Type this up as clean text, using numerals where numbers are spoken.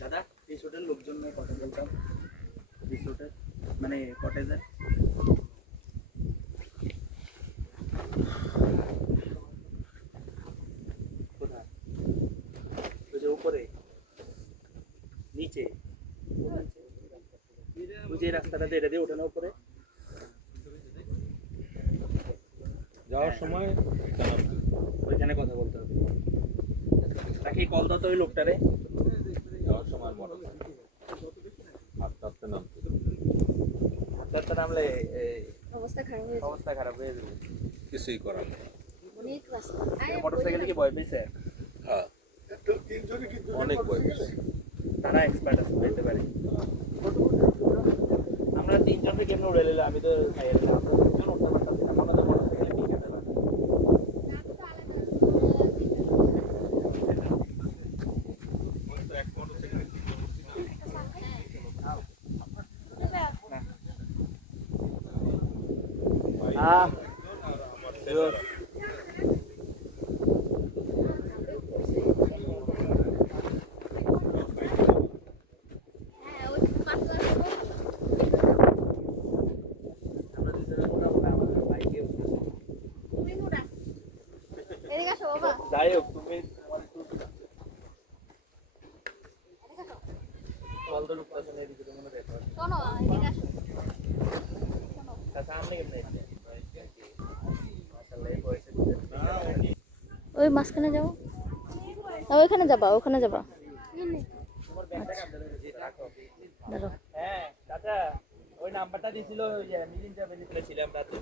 দাদা রিসোর্টের লোকজন নিয়ে কথা বলতাম, রিসোর্টের মানে কটেজের। কোথায়? ওই যে উপরে নিচে ওই যে রাস্তাটা এটা দিয়ে ওঠে না উপরে যাওয়ার সময় ওইখানে কথা বলতে হবে। তাকে কল দাও তো ওই লোকটারে। যাওয়ার সময় মনে হয় আস্তে আস্তে নামতে আস্তে নামলে অবস্থা খারাপ হয়ে যাবে। কিছুই করার নেই। অনেক রাস্তা মোটরসাইকেলে কি ভয় পেয়েছে? হ্যাঁ অনেক বই তারা এক্সপার্ট আছে, পেতে পারে। আমরা তিনজনকে কেমন উড়ে নিলাম, আমি তো খাইয়ে দিলাম। আমরা তিনজন উঠতে পারতাম না, আমরা তো মোটরসাইকেলে নিয়ে যেতে পারি। যাই হোক, তুমি কল তো ঢুকতেছো না, এদিকে তো মনে দেখো সামনে কেমনে মাশাআল্লাহ এই বয়সে ওই মাঝখানে যাও, ওইখানে যাবা, ওখানে যাবা। তোমার ব্যাগটা কাঁদতে রাখো। দাঁড়াও। হ্যাঁ চাচা, ওই নাম্বারটা দিছিল, মিলিন যাবে ছিলাম রাতে।